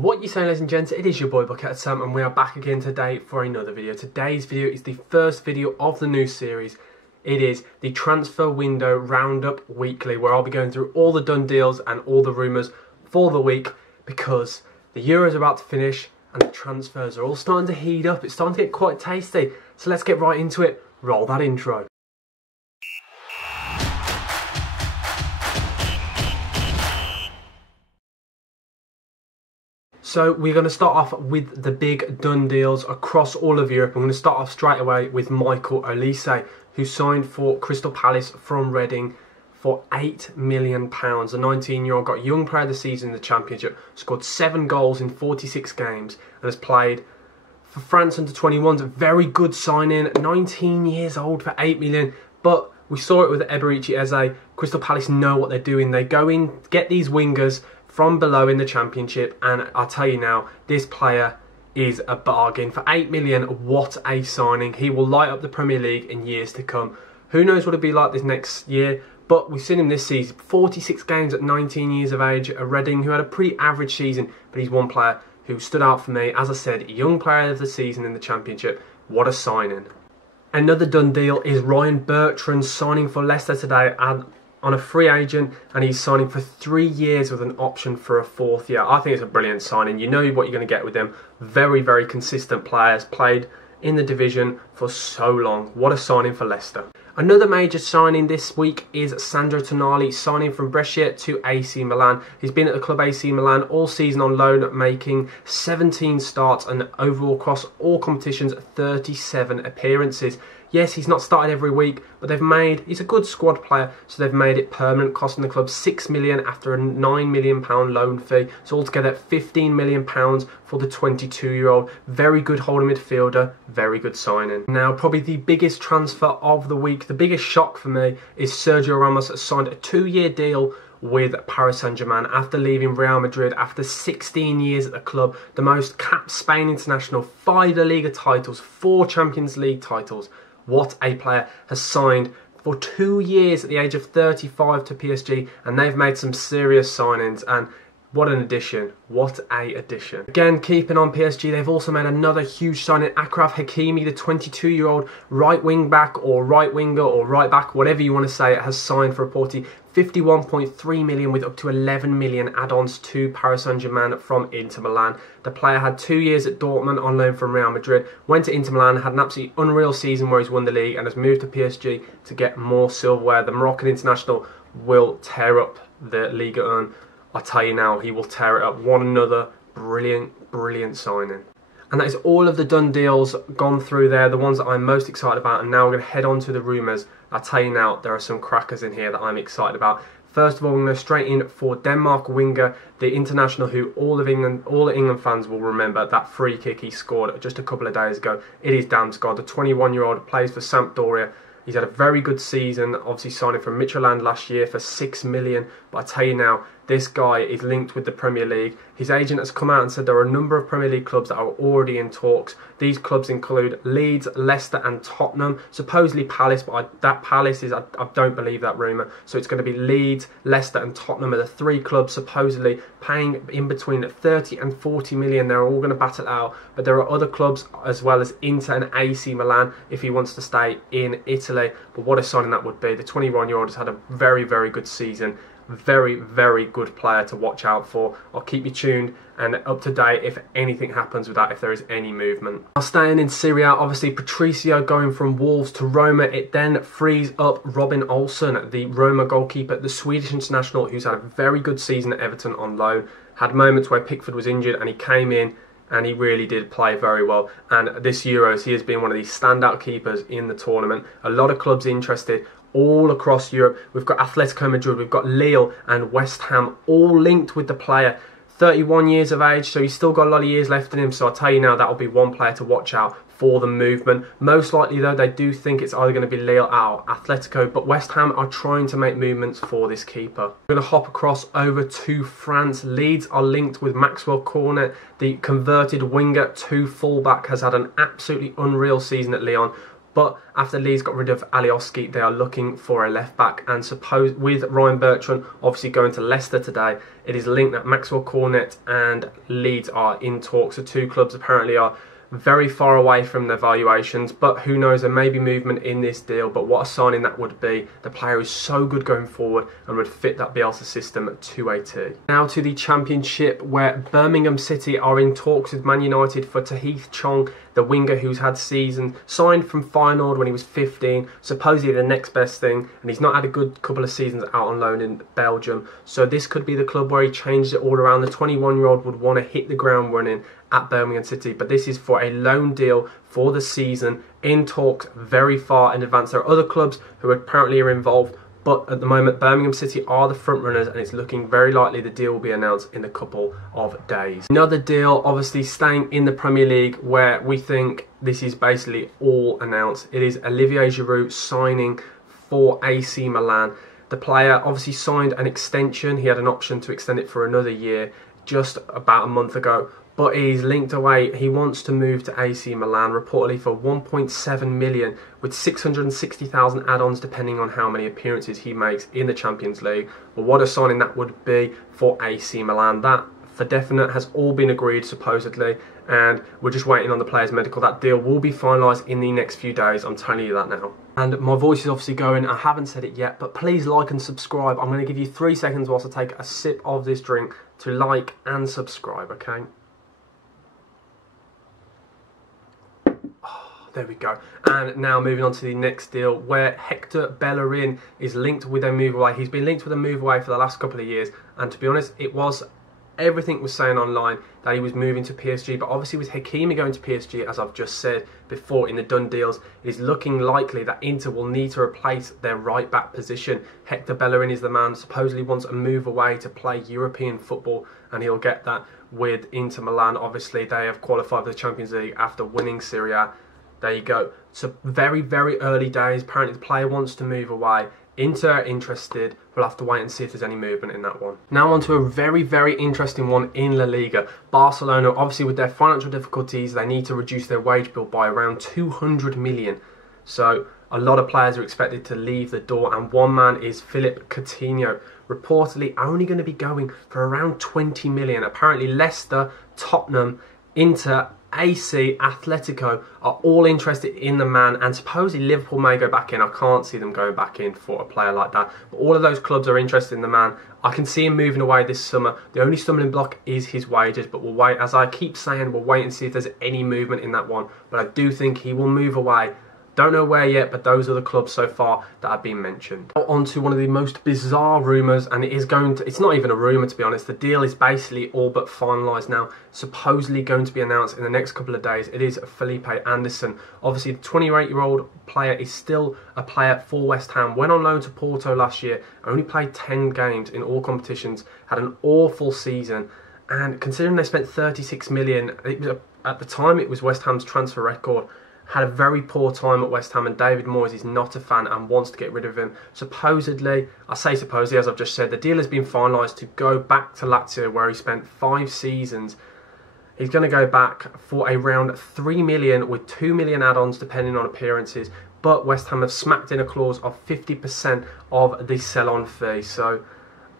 What you saying, ladies and gents? It is your boy Bucket Sam, and we are back again today for another video. Today's video is the first video of the new series. It is the transfer window roundup weekly, where I'll be going through all the done deals and all the rumours for the week, because the Euros are about to finish and the transfers are all starting to heat up. It's starting to get quite tasty. So let's get right into it. Roll that intro. So we're going to start off with the big done deals across all of Europe. I'm going to start off straight away with Michael Olise, who signed for Crystal Palace from Reading for £8 million. The 19-year-old got Young Player of the Season in the Championship, scored 7 goals in 46 games, and has played for France under-21s. A very good signing, 19 years old for £8 million. But we saw it with Eberechi Eze. Crystal Palace know what they're doing. They go in, get these wingers from below in the Championship, and I'll tell you now, this player is a bargain. For £8 million, what a signing. He will light up the Premier League in years to come. Who knows what it'll be like this next year, but we've seen him this season. 46 games at 19 years of age at Reading, who had a pretty average season, but he's one player who stood out for me. As I said, Young Player of the Season in the Championship. What a signing. Another done deal is Ryan Bertrand signing for Leicester today on a free agent, and he's signing for 3 years with an option for a 4th year. I think it's a brilliant signing. You know what you're going to get with them. Very, very consistent players, played in the division for so long. What a signing for Leicester. Another major signing this week is Sandra Tonali signing from Brescia to AC Milan. He's been at the club AC Milan all season on loan, making 17 starts and overall across all competitions 37 appearances. Yes, he's not started every week, but he's a good squad player, so they've made it permanent, costing the club £6 million after a £9 million loan fee. So altogether £15 million for the 22-year-old. Very good holding midfielder, very good signing. Now, probably the biggest transfer of the week, the biggest shock for me, is Sergio Ramos has signed a 2-year deal with Paris Saint-Germain after leaving Real Madrid after 16 years at the club. The most capped Spain international, 5 La Liga titles, 4 Champions League titles. What a player. Has signed for 2 years at the age of 35 to PSG, and they've made some serious signings, and what an addition. What a addition. Again, keeping on PSG, they've also made another huge signing. Achraf Hakimi, the 22-year-old right wing back or right winger or right back, whatever you want to say, has signed for a reportedly £51.3 million with up to £11 million add-ons to Paris Saint-Germain from Inter Milan. The player had 2 years at Dortmund on loan from Real Madrid, went to Inter Milan, had an absolutely unreal season where he's won the league, and has moved to PSG to get more silverware. The Moroccan international will tear up the Liga 1. I tell you now, he will tear it up. One another brilliant, brilliant signing. And that is all of the done deals gone through there, the ones that I'm most excited about. And now we're going to head on to the rumours. I'll tell you now, there are some crackers in here that I'm excited about. First of all, we're going to go straight in for Denmark winger, the international who all the England fans will remember that free kick he scored just a couple of days ago. It is Damsgaard, the 21-year-old, plays for Sampdoria. He's had a very good season, obviously signing from Midtjylland last year for £6 million. But I tell you now, this guy is linked with the Premier League. His agent has come out and said there are a number of Premier League clubs that are already in talks. These clubs include Leeds, Leicester and Tottenham. Supposedly Palace, but that Palace is, I don't believe that rumour. So it's going to be Leeds, Leicester and Tottenham are the 3 clubs supposedly paying in between 30 and 40 million. They're all going to battle it out. But there are other clubs as well as Inter and AC Milan if he wants to stay in Italy. But what a signing that would be. The 21-year-old has had a very, very good season. Very, very good player to watch out for. I'll keep you tuned and up to date if anything happens with that, if there is any movement. Now, staying in Serie A, obviously Patricio going from Wolves to Roma, it then frees up Robin Olsen, the Roma goalkeeper, the Swedish international, who's had a very good season at Everton on loan. Had moments where Pickford was injured and he came in and he really did play very well. And this Euros, he has been one of these standout keepers in the tournament. A lot of clubs interested all across Europe. We've got Atletico Madrid, we've got Lille and West Ham all linked with the player. 31 years of age, so he's still got a lot of years left in him. So I'll tell you now, that'll be one player to watch out for the movement. Most likely though, they do think it's either going to be Lille or Atletico, but West Ham are trying to make movements for this keeper. We're going to hop across over to France. Leeds are linked with Maxwell Cornet, the converted winger to fullback, has had an absolutely unreal season at Lyon. But after Leeds got rid of Alioski, they are looking for a left-back. And suppose with Ryan Bertrand obviously going to Leicester today, it is linked that Maxwell, Cornet and Leeds are in talks. The two clubs apparently are very far away from their valuations, but who knows, there may be movement in this deal. But what a signing that would be. The player is so good going forward and would fit that Bielsa system to a T. Now to the Championship, where Birmingham City are in talks with Man United for Chong, the winger who's had season signed from Feyenoord when he was 15, supposedly the next best thing, and he's not had a good couple of seasons out on loan in Belgium. So this could be the club where he changed it all around. The 21-year-old would want to hit the ground running at Birmingham City, but this is for a loan deal for the season, in talks very far in advance. There are other clubs who apparently are involved, but at the moment Birmingham City are the front runners, and it's looking very likely the deal will be announced in a couple of days. Another deal, obviously staying in the Premier League, where we think this is basically all announced. It is Olivier Giroud signing for AC Milan. The player obviously signed an extension. He had an option to extend it for another year just about a month ago, but he's linked away. He wants to move to AC Milan, reportedly for 1.7 million, with 660,000 add-ons depending on how many appearances he makes in the Champions League. But what a signing that would be for AC Milan. That, for definite, has all been agreed supposedly, and we're just waiting on the player's medical. That deal will be finalised in the next few days, I'm telling you that now. And my voice is obviously going, I haven't said it yet, but please like and subscribe. I'm going to give you 3 seconds whilst I take a sip of this drink to like and subscribe, okay? There we go. And now moving on to the next deal, where Hector Bellerin is linked with a move away. He's been linked with a move away for the last couple of years, and to be honest, everything was saying online that he was moving to PSG, but obviously with Hakimi going to PSG, as I've just said before in the done deals, it is looking likely that Inter will need to replace their right back position. Hector Bellerin is the man, supposedly wants a move away to play European football, and he'll get that with Inter Milan. Obviously they have qualified for the Champions League after winning Serie A. There you go. So very, very early days. Apparently the player wants to move away. Inter are interested. We'll have to wait and see if there's any movement in that one. Now on to a very, very interesting one in La Liga. Barcelona, obviously with their financial difficulties, they need to reduce their wage bill by around 200 million. So a lot of players are expected to leave the door, and one man is Philippe Coutinho, reportedly only going to be going for around 20 million. Apparently Leicester, Tottenham, Inter, AC, Atletico are all interested in the man, and supposedly Liverpool may go back in. I can't see them going back in for a player like that, but all of those clubs are interested in the man. I can see him moving away this summer. The only stumbling block is his wages, but we'll wait. As I keep saying, we'll wait and see if there's any movement in that one, but I do think he will move away. Don't know where yet, but those are the clubs so far that have been mentioned. Now on to one of the most bizarre rumours, and it's not even a rumour to be honest. The deal is basically all but finalised now. Supposedly going to be announced in the next couple of days. It is Felipe Anderson. Obviously the 28-year-old player is still a player for West Ham. Went on loan to Porto last year, only played 10 games in all competitions, had an awful season, and considering they spent 36 million, at the time it was West Ham's transfer record. Had a very poor time at West Ham, and David Moyes is not a fan and wants to get rid of him. Supposedly, I say supposedly as I've just said, the deal has been finalised to go back to Lazio, where he spent 5 seasons. He's going to go back for around 3 million with 2 million add-ons depending on appearances, but West Ham have smacked in a clause of 50% of the sell-on fee. So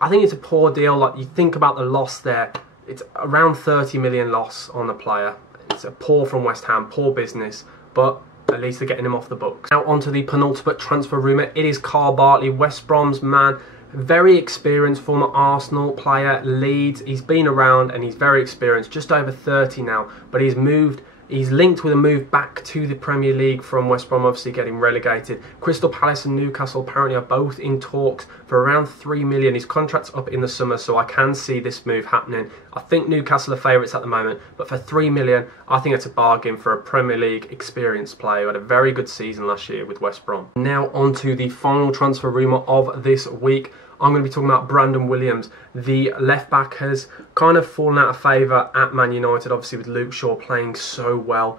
I think it's a poor deal. Like, you think about the loss there, it's around 30 million loss on the player. It's a poor from West Ham, poor business, but at least they're getting him off the books. Now on to the penultimate transfer rumour. It is Karl Bartley, West Brom's man. Very experienced former Arsenal player, Leeds. He's been around and he's very experienced, just over 30 now, but he's linked with a move back to the Premier League from West Brom, obviously getting relegated. Crystal Palace and Newcastle apparently are both in talks for around 3 million. His contract's up in the summer, so I can see this move happening. I think Newcastle are favourites at the moment, but for 3 million, I think it's a bargain for a Premier League experienced player who had a very good season last year with West Brom. Now on to the final transfer rumour of this week. I'm going to be talking about Brandon Williams. The left back has kind of fallen out of favour at Man United, obviously with Luke Shaw playing so well.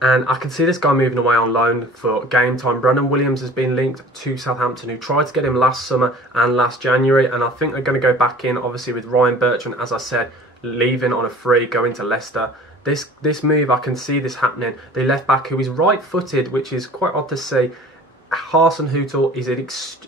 And I can see this guy moving away on loan for game time. Brandon Williams has been linked to Southampton, who tried to get him last summer and last January. And I think they're going to go back in, obviously with Ryan Bertrand, as I said, leaving on a free, going to Leicester. This move, I can see this happening. The left back who is right-footed, which is quite odd to see. Hasenhüttl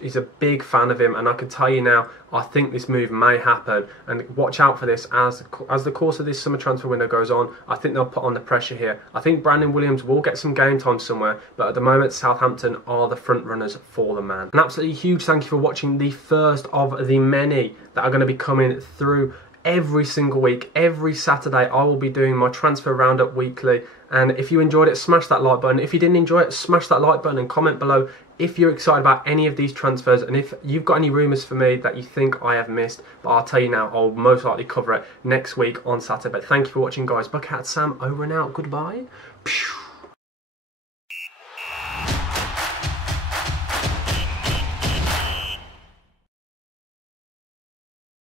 is a big fan of him, and I can tell you now, I think this move may happen. And watch out for this as the course of this summer transfer window goes on. I think they'll put on the pressure here. I think Brandon Williams will get some game time somewhere, but at the moment Southampton are the front runners for the man. An absolutely huge thank you for watching the first of the many that are going to be coming through every single week. Every Saturday I will be doing my transfer roundup weekly, and if you enjoyed it, smash that like button. If you didn't enjoy it, smash that like button and comment below if you're excited about any of these transfers, and if you've got any rumours for me that you think I have missed. But I'll tell you now, I'll most likely cover it next week on Saturday. But thank you for watching, guys. Bucket Hat Sam over and out. Goodbye.